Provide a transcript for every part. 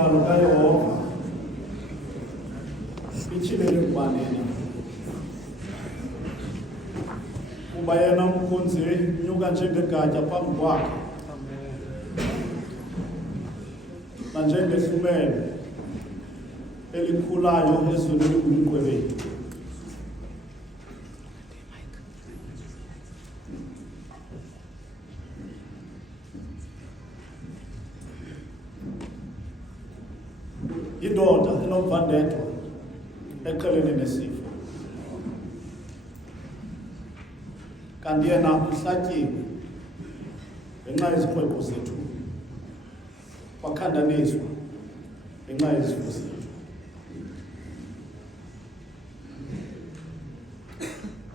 imidlalo kaYehova ichilele kubanini kuba yena umkhonzi unyuka njengegatya phambi kwakhe nanjengehlumelo elikhulayo ezweni elikumqwebeni. Indoda enomvandedwa eqhelene nesifo, kanti yena uhlatyiwe ngenxa yezikhwebu zethu, wakhandaniswa ngenxa yezifo zethu.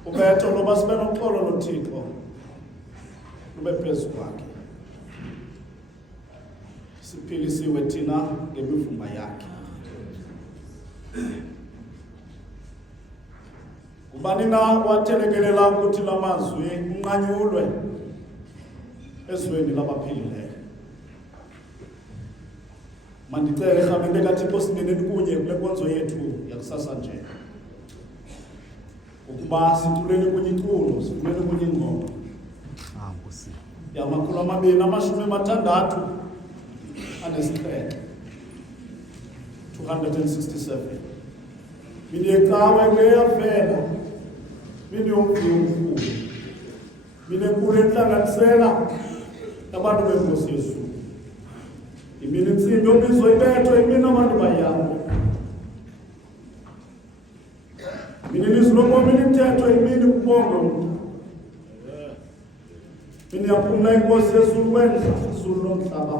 Ubetho loba sibe noxolo noThixo lube phezu kwakhe, siphilisiwe thina ngemivumba yakhe. Ubani na wathelekelela ukuthi la mazwi unqanyulwe ezweni labaphilileyo? Mandicele rhamente kaThixo singeneni kunye kule nkonzo yethu yakusasa nje, ukuba sithulele kunye iculo, sithulele kunye ingoma yamakhulu 267 267. Mini ecawe ngeyafela, mini yomkhulu, mini enkulu enhlanganisela abantu benkosi Yesu. Imini intsimbi yombizo ibethwe, imini abantu bayanga. Mini ilizwi lobomi lithethwe, imini kubongwe umntu. Mini yaphumla inkosi Yesu ukwenza isulu lomhlaba.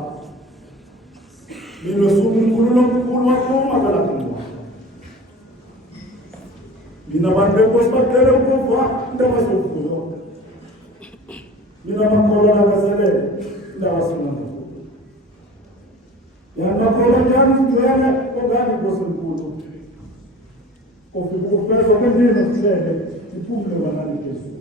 Mini wesuku umkhulu lomkhulu waphuma kwelakhe ngcwaba. Mina abantu benkosi baqele ukuva into abazovuyo. Mina amakholwa akazelele into abasingayo. Yamakholwa nyanzigcwele okanye inkosi enkulu. Ufika ufeza kwendini usilele iphumle banani Yesu.